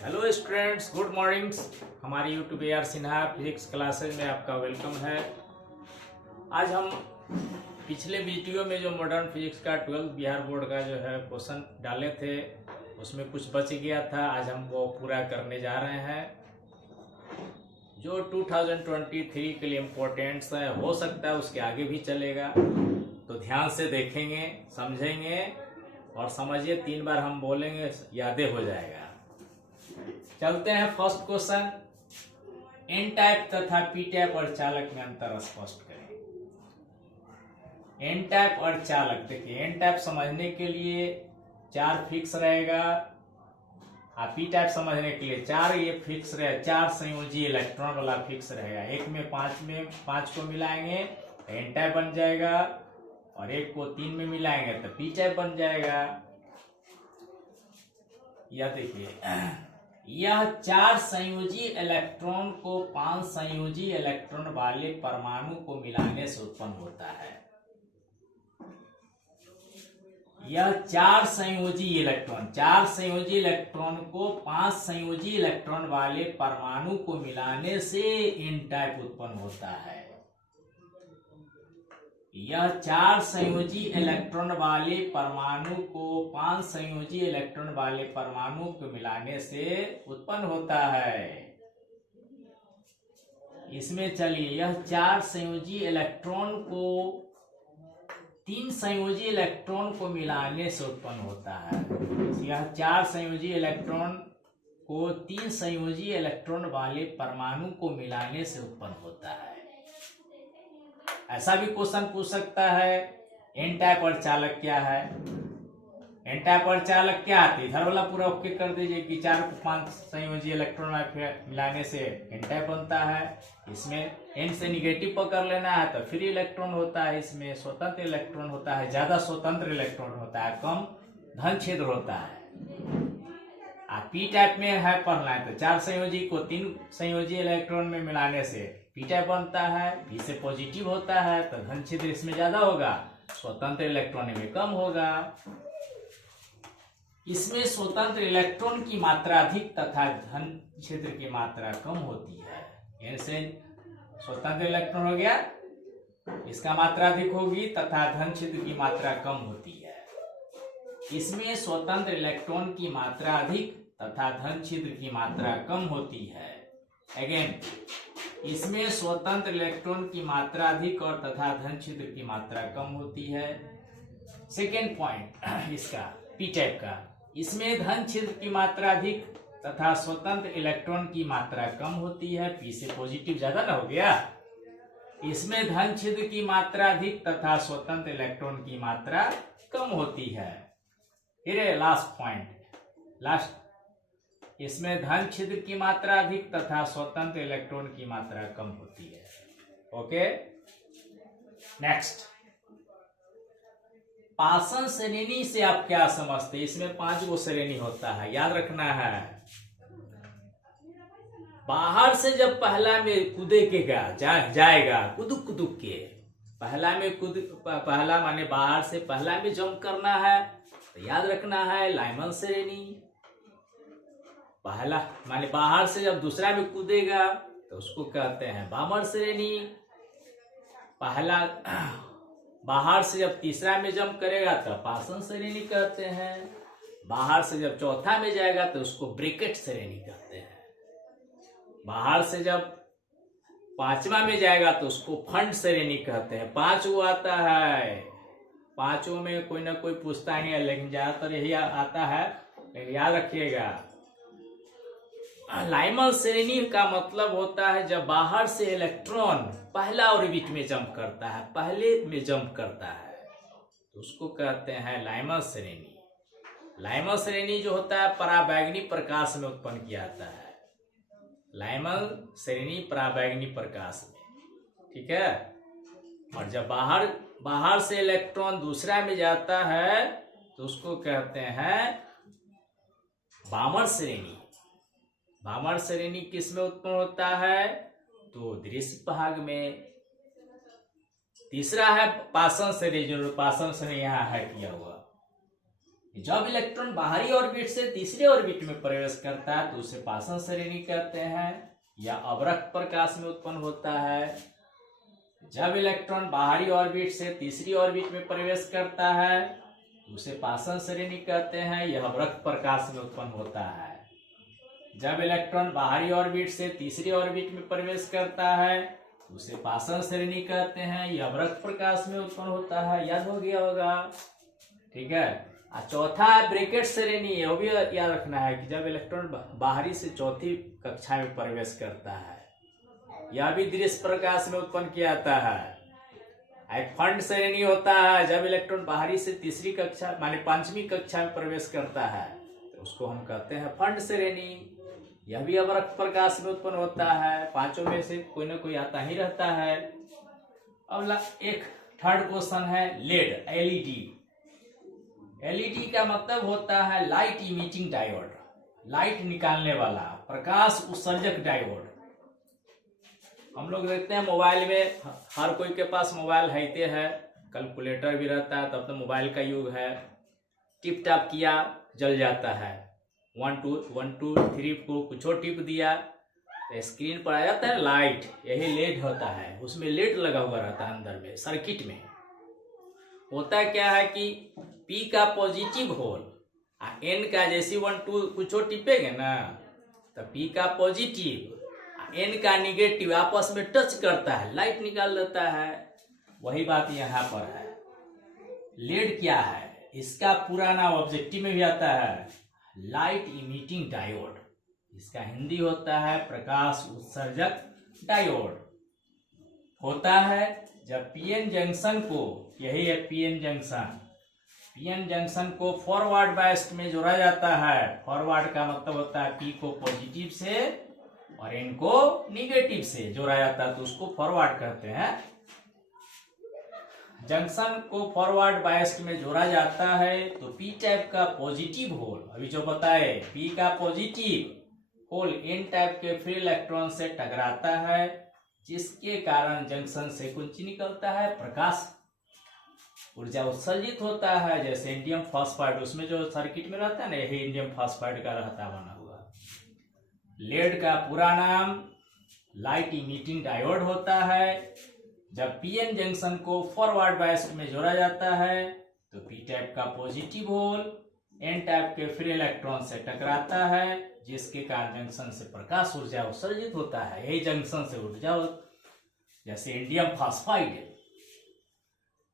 Hello students, good morning. हमारी YouTube AR Sinha physics classes में आपका वेलकम है। आज हम पिछले वीडियो में जो मॉडर्न फिजिक्स का 12th बिहार बोर्ड का जो है क्वेश्चन डाले थे उसमें कुछ बच गया था। आज हम वो पूरा करने जा रहे हैं जो 2023 के लिए इम्पोर्टेंट्स है। हो सकता है उसके आगे भी चलेगा, तो ध्यान से देखेंगे, समझेंगे और समझिए। 3 बार हम बोलेंगे, यादें हो जाएगा। चलते हैं फर्स्ट क्वेश्चन। एन टाइप तथा पी टाइप और चालक में अंतर स्पष्ट करें। एन टाइप और चालक, देखिए एन टाइप समझने के लिए 4 फिक्स रहेगा और पी टाइप समझने के लिए 4 ये फिक्स रहेगा। 4 संयोजी इलेक्ट्रॉन वाला फिक्स रहेगा। एक में 5 को मिलाएंगे तो एन टाइप बन जाएगा और एक को 3 में मिलाएंगे तो पी टाइप बन जाएगा। यह देखिए, यह 4 संयोजी इलेक्ट्रॉन को 5 संयोजी इलेक्ट्रॉन वाले परमाणु को मिलाने से उत्पन्न होता है। यह 4 संयोजी इलेक्ट्रॉन को 5 संयोजी इलेक्ट्रॉन वाले परमाणु को मिलाने से एन टाइप उत्पन्न होता है। यह 4 संयोजी इलेक्ट्रॉन वाले परमाणु को 5 संयोजी इलेक्ट्रॉन वाले परमाणु को मिलाने से उत्पन्न होता है। इसमें चलिए, यह 4 संयोजी इलेक्ट्रॉन को 3 संयोजी इलेक्ट्रॉन को मिलाने से उत्पन्न होता है। यह 4 संयोजी इलेक्ट्रॉन को 3 संयोजी इलेक्ट्रॉन वाले परमाणु को मिलाने से उत्पन्न होता है। ऐसा भी क्वेश्चन पूछ सकता है, एन टाइप और चालक क्या है। एन टाइप और चालक क्या आती है, इधर वाला पूरा ओके कर दीजिए कि 4 को 5 संयोजी इलेक्ट्रॉन मिलाने से एन टाइप बनता है। इसमें एन से निगेटिव पकड़ लेना है तो फ्री इलेक्ट्रॉन होता है, इसमें स्वतंत्र इलेक्ट्रॉन होता है, ज्यादा स्वतंत्र इलेक्ट्रॉन होता है, कम धन छिद्र होता है। पी टाइप में है पढ़ना है तो 4 संयोजी को 3 संयोजी इलेक्ट्रॉन में मिलाने से पी टाइप बनता है। पी से पॉजिटिव होता है तो धन छिद्र इसमें ज्यादा होगा, स्वतंत्र इलेक्ट्रॉन में कम होगा। इसमें स्वतंत्र इलेक्ट्रॉन की मात्रा अधिक तथा धन छिद्र की मात्रा कम होती है। ऐसे स्वतंत्र इलेक्ट्रॉन हो गया, इसका मात्रा अधिक होगी तथा धन छिद्र की मात्रा कम होती है। इसमें स्वतंत्र इलेक्ट्रॉन की मात्रा अधिक तथा धन छिद्र की मात्रा कम होती है। अगेन, इसमें स्वतंत्र इलेक्ट्रॉन की मात्रा अधिक और तथा धन छिद्र की मात्रा कम होती है। सेकेंड पॉइंट इसका पी टाइप का, इसमें धन छिद्र की मात्रा अधिक तथा स्वतंत्र इलेक्ट्रॉन की मात्रा कम होती है। पी से पॉजिटिव ज्यादा ना हो गया। इसमें धन छिद्र की मात्रा अधिक तथा स्वतंत्र इलेक्ट्रॉन की मात्रा कम होती है। फिर लास्ट पॉइंट, लास्ट, इसमें धन छिद्र की मात्रा अधिक तथा स्वतंत्र इलेक्ट्रॉन की मात्रा कम होती है। ओके, नेक्स्ट, पाषाण श्रेणी से आप क्या समझते हैं। इसमें 5 गो श्रेणी होता है, याद रखना है। बाहर से जब पहला में कूदेगा जाएगा, कुदुक कुदुक के पहला में पहला माने बाहर से पहला में जंप करना है तो याद रखना है लाइमन श्रेणी। पहला माने बाहर से जब दूसरा में कूदेगा तो उसको कहते हैं बामर श्रेणी। पहला बाहर से जब तीसरा में जंप करेगा तो पाषाण श्रेणी कहते हैं। बाहर से जब चौथा में जाएगा तो उसको ब्रैकेट श्रेणी कहते हैं। बाहर से जब 5वां में जाएगा तो उसको फंड श्रेणी कहते हैं। 5 वो आता है, 5 में कोई ना कोई पूछता ही है, लेकिन ज्यादातर यही आता है, लेकिन याद रखिएगा। लाइमन श्रेणी का मतलब होता है जब बाहर से इलेक्ट्रॉन पहला ऑर्बिट में जंप करता है, पहले में जंप करता है तो उसको कहते हैं लाइमन श्रेणी। लाइमन श्रेणी जो होता है पराबैंगनी प्रकाश में उत्पन्न किया जाता है। लाइमन श्रेणी पराबैंगनी प्रकाश में, ठीक है। और जब बाहर से इलेक्ट्रॉन दूसरा में जाता है तो उसको कहते हैं बामर श्रेणी। बामर श्रेणी किस में उत्पन्न होता है तो दृश्य भाग में। तीसरा है पाषाण श्रेणी, जो पाषाण श्रेणी यहाँ है किया हुआ। जब इलेक्ट्रॉन बाहरी ऑर्बिट से तीसरे ऑर्बिट में प्रवेश करता है तो उसे पाषाण श्रेणी कहते हैं या अवरक्त प्रकाश में उत्पन्न होता है। जब इलेक्ट्रॉन बाहरी ऑर्बिट से तीसरी ऑर्बिट में प्रवेश करता है तो उसे पाषाण श्रेणी कहते हैं, यह अवरक्त प्रकाश में उत्पन्न होता है। जब इलेक्ट्रॉन बाहरी ऑर्बिट से तीसरी ऑर्बिट में प्रवेश करता है तो उसे पाषाण श्रेणी कहते हैं, यह अवरक्त प्रकाश में उत्पन्न होता है। याद हो गया होगा, ठीक है। चौथा ब्रैकेट श्रेणी, यह भी याद रखना है कि जब इलेक्ट्रॉन बाहरी से चौथी कक्षा में प्रवेश करता है यह भी दृश्य प्रकाश में उत्पन्न किया जाता है। एक फंड श्रेणी होता है, जब इलेक्ट्रॉन बाहरी से तीसरी कक्षा माने पांचवी कक्षा में प्रवेश करता है तो उसको हम कहते हैं फंड श्रेणी, यह भी अवरक्त प्रकाश में उत्पन्न होता है। पांचों में से कोई ना कोई आता ही रहता है। अब एक थर्ड क्वेश्चन है लेड, एलईडी। एलईडी का मतलब होता है लाइट इमिटिंग डायोड, लाइट निकालने वाला, प्रकाश उत्सर्जक डायोड। हम लोग देखते हैं मोबाइल में, हर कोई के पास मोबाइल रहते हैं, कैलकुलेटर भी रहता है, तब तो मोबाइल का युग है। टिप टाप किया जल जाता है, 1 2 3 को कुछ टिप दिया तो स्क्रीन पर आ जाता है लाइट, यही लेड होता है। उसमें लेड लगा हुआ रहता है अंदर में सर्किट में। होता क्या है कि P का पॉजिटिव होल N का जैसे 1 2 कुछ टिपेगे ना तो P का पॉजिटिव N का निगेटिव आपस में टच करता है, लाइट निकाल देता है। वही बात यहाँ पर है। लेड क्या है, इसका पूरा नाम ऑब्जेक्टिव में भी आता है लाइट इमिटिंग डायोड, इसका हिंदी होता है प्रकाश उत्सर्जक डायोड। होता है जब पीएन जंक्शन को, यही है पीएन जंक्शन, पीएन जंक्शन को फॉरवर्ड बायस्ड में जोड़ा जाता है। फॉरवर्ड का मतलब होता है P को पॉजिटिव से और N को निगेटिव से जोड़ा जाता है तो उसको फॉरवर्ड कहते हैं। जंक्शन को फॉरवर्ड बायस्ड में जोड़ा जाता है तो P टाइप का पॉजिटिव होल, अभी जो बताए P का पॉजिटिव होल N टाइप के फ्री इलेक्ट्रॉन से टकराता है, जिसके कारण जंक्शन से कुछ निकलता है, प्रकाश ऊर्जा उत्सर्जित होता है। जैसे इंडियम फॉस्फाइड, उसमें जो सर्किट में रहता है ना, यही इंडियम फॉस्फाइड का रहता बना हुआ। लेड का पूरा नाम लाइट इमिटिंग डायोड होता है। जब पीएन जंक्शन को फॉरवर्ड बायस्ड में जोड़ा जाता है तो पी टाइप का पॉजिटिव होल एन टाइप के फ्री इलेक्ट्रॉन से टकराता है, जिसके कारण जंक्शन से प्रकाश ऊर्जा उत्सर्जित होता है। यही जंक्शन से ऊर्जा, जैसे इंडियम फॉस्फाइड,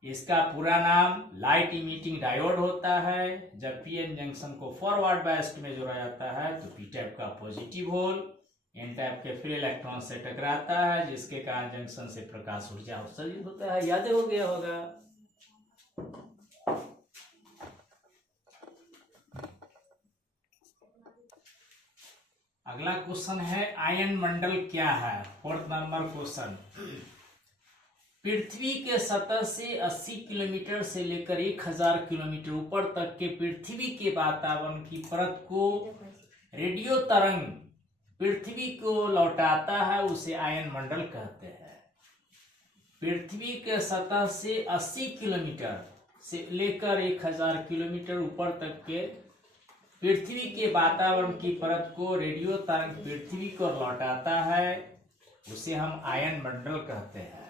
इसका पूरा नाम लाइट इमिटिंग डायोड होता है। जब पीएन जंक्शन को फॉरवर्ड बायस्ड में जोड़ा जाता है तो पी टाइप का पॉजिटिव होल एन टाइप के फ्री इलेक्ट्रॉन से टकराता है, जिसके कारण जंक्शन से प्रकाश ऊर्जा उत्सर्जित होता है। याद हो गया होगा। अगला क्वेश्चन है आयन मंडल क्या है। 4th number question. पृथ्वी के सतह से 80 किलोमीटर से लेकर 1000 किलोमीटर ऊपर तक के पृथ्वी के वातावरण की परत को रेडियो तरंग पृथ्वी को लौटाता है, उसे आयन मंडल कहते हैं। पृथ्वी के सतह से 80 किलोमीटर से लेकर 1000 किलोमीटर ऊपर तक के पृथ्वी के वातावरण की परत को रेडियो तरंग पृथ्वी को लौटाता है, उसे हम आयन मंडल कहते हैं।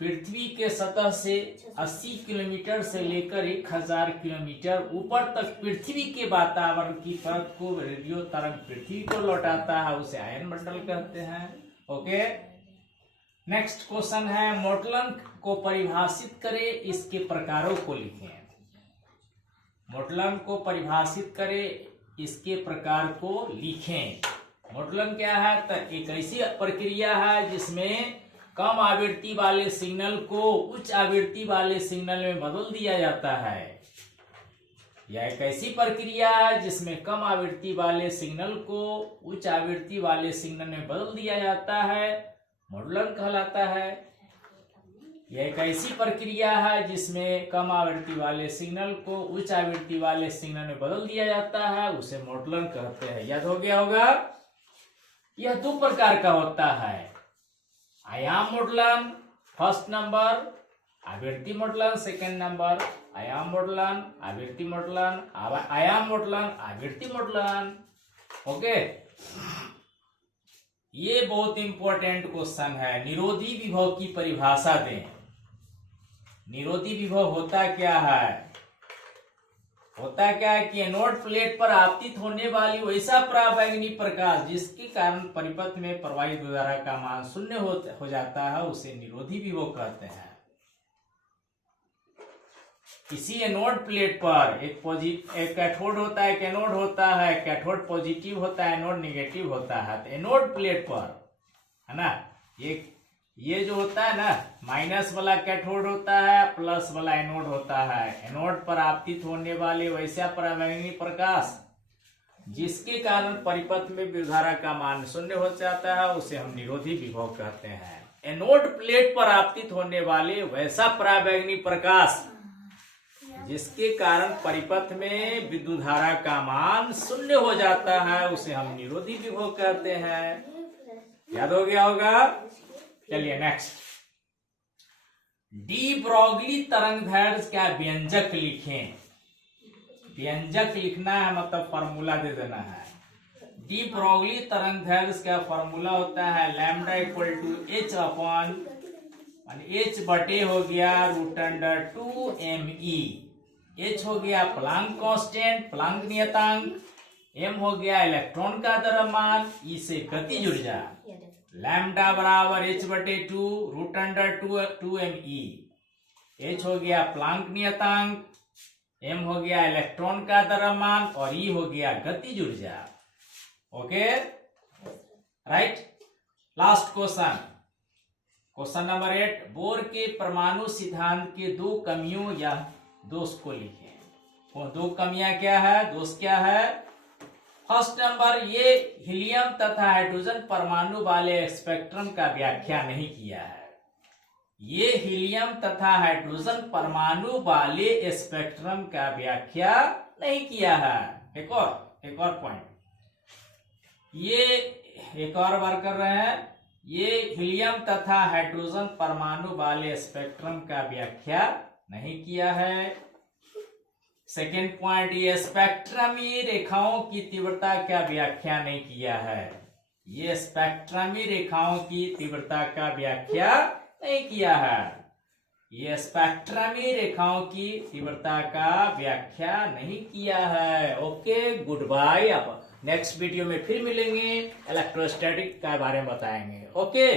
पृथ्वी के सतह से 80 किलोमीटर से लेकर 1000 किलोमीटर ऊपर तक पृथ्वी के वातावरण की परत को रेडियो तरंग पृथ्वी को लौटाता है, उसे आयन मंडल कहते हैं। ओके, नेक्स्ट क्वेश्चन है मोटलन को परिभाषित करें, इसके प्रकारों को लिखें। मोटलन को परिभाषित करें, इसके प्रकार को लिखें। मोटलन क्या है? तो एक ऐसी प्रक्रिया है जिसमें कम आवृत्ति वाले सिग्नल को उच्च आवृत्ति वाले सिग्नल में बदल दिया जाता है। यह एक ऐसी प्रक्रिया है जिसमें कम आवृत्ति वाले सिग्नल को उच्च आवृत्ति वाले सिग्नल में बदल दिया जाता है, मोडुलन कहलाता है। यह एक ऐसी प्रक्रिया है जिसमें कम आवृत्ति वाले सिग्नल को उच्च आवृत्ति वाले सिग्नल में बदल दिया जाता है, उसे मोडुलन कहते हैं। याद हो गया होगा। यह दो प्रकार का होता है, आयाम मोडुलन फर्स्ट नंबर आवृत्ति मोडलन, सेकंड नंबर आयाम मोडलन, आवृत्ति मोडलन, आयाम मोडलन, आवृत्ति मोडलन। ओके, ये बहुत इंपॉर्टेंट क्वेश्चन है। निरोधी विभव की परिभाषा दें। निरोधी विभव होता क्या है? होता क्या है कि एनोड प्लेट पर आपतित होने वाली वैसा पराबैंगनी प्रकाश जिसके कारण परिपथ में प्रवाहित धारा का मान शून्य हो जाता है, उसे निरोधी विभव कहते हैं। किसी एनोड प्लेट पर एक कैथोड होता है, एक एनोड होता है। कैथोड पॉजिटिव होता है, एनोड नेगेटिव होता है। तो एनोड प्लेट पर है ना, ये जो होता है ना, माइनस वाला कैथोड होता है, प्लस वाला एनोड होता है। एनोड पर आपतित होने वाले वैसा पराबैंगनी प्रकाश जिसके कारण परिपथ में विद्युतधारा का मान शून्य हो जाता है, उसे हम निरोधी विभव कहते हैं। एनोड प्लेट पर आपतित होने वाले वैसा पराबैंगनी प्रकाश जिसके कारण परिपथ में विद्युत धारा का मान शून्य हो जाता है, उसे हम निरोधी विभव कहते हैं। याद हो गया होगा? चलिए नेक्स्ट, डी ब्रोगली तरंगदैर्घ्य का व्यंजक लिखें। व्यंजक लिखना है, मतलब फॉर्मूला दे देना है। डी ब्रोगली तरंगदैर्घ्य का फॉर्मूला होता है lambda equal to H upon H बटे हो गया √2me। एच हो गया प्लांक कांस्टेंट, प्लांक नियतांक। एम हो गया इलेक्ट्रॉन का द्रव्यमान, ई से गतिज ऊर्जा। लैम्डा बराबर h बटे 2 √2me। एच हो गया प्लांक नियतांक, एम हो गया इलेक्ट्रॉन का द्रव्यमान और ई हो गया गतिज ऊर्जा। Okay, right. Last question, question number 8, bore के परमाणु सिद्धांत के दो कमियों या दोष को लिखें। वो दो कमियां क्या है, दोष क्या है? फर्स्ट नंबर, ये हीलियम तथा हाइड्रोजन परमाणु वाले स्पेक्ट्रम का व्याख्या नहीं किया है। ये हीलियम तथा हाइड्रोजन परमाणु वाले स्पेक्ट्रम का व्याख्या नहीं किया है। एक और पॉइंट, ये एक और बार कर रहे हैं, ये हीलियम तथा हाइड्रोजन परमाणु वाले स्पेक्ट्रम का व्याख्या नहीं किया है। सेकेंड पॉइंट, ये स्पेक्ट्रमी रेखाओं की तीव्रता का व्याख्या नहीं किया है। ये स्पेक्ट्रमी रेखाओं की तीव्रता का व्याख्या नहीं किया है। ये स्पेक्ट्रमी रेखाओं की तीव्रता का व्याख्या नहीं किया है। Okay, good bye. अब नेक्स्ट वीडियो में फिर मिलेंगे, इलेक्ट्रोस्टैटिक के बारे में बताएंगे। ओके।